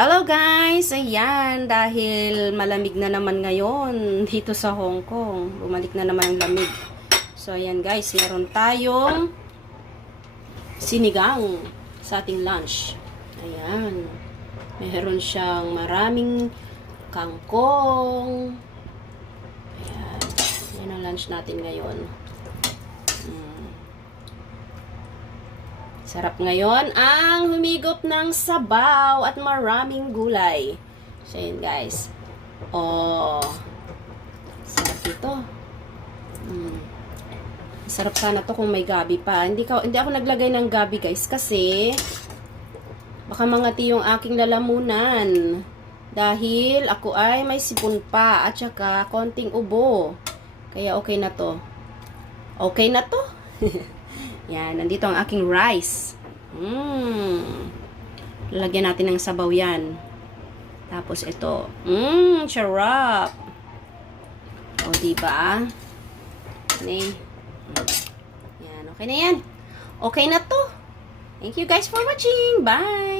Hello guys! Ayan, dahil malamig na naman ngayon dito sa Hong Kong. Bumalik na naman ang lamig. So ayan guys, meron tayong sinigang sa ating lunch. Ayan. Meron siyang maraming kangkong. Ayan. Yan ang lunch natin ngayon. Sarap ngayon ang humigop ng sabaw at maraming gulay. So, yun guys. Oh, sarap ito. Sarap sana to kung may gabi pa. Hindi ako naglagay ng gabi guys kasi baka mangati yung aking lalamunan. Dahil ako ay may sipon pa at saka konting ubo. Kaya okay na to. Okay na to. Yan, nandito ang aking rice. Lalagyan natin ng sabaw yan. Tapos ito. Sarap. O, diba? Okay. Yan, okay na yan. Okay na to. Thank you guys for watching. Bye!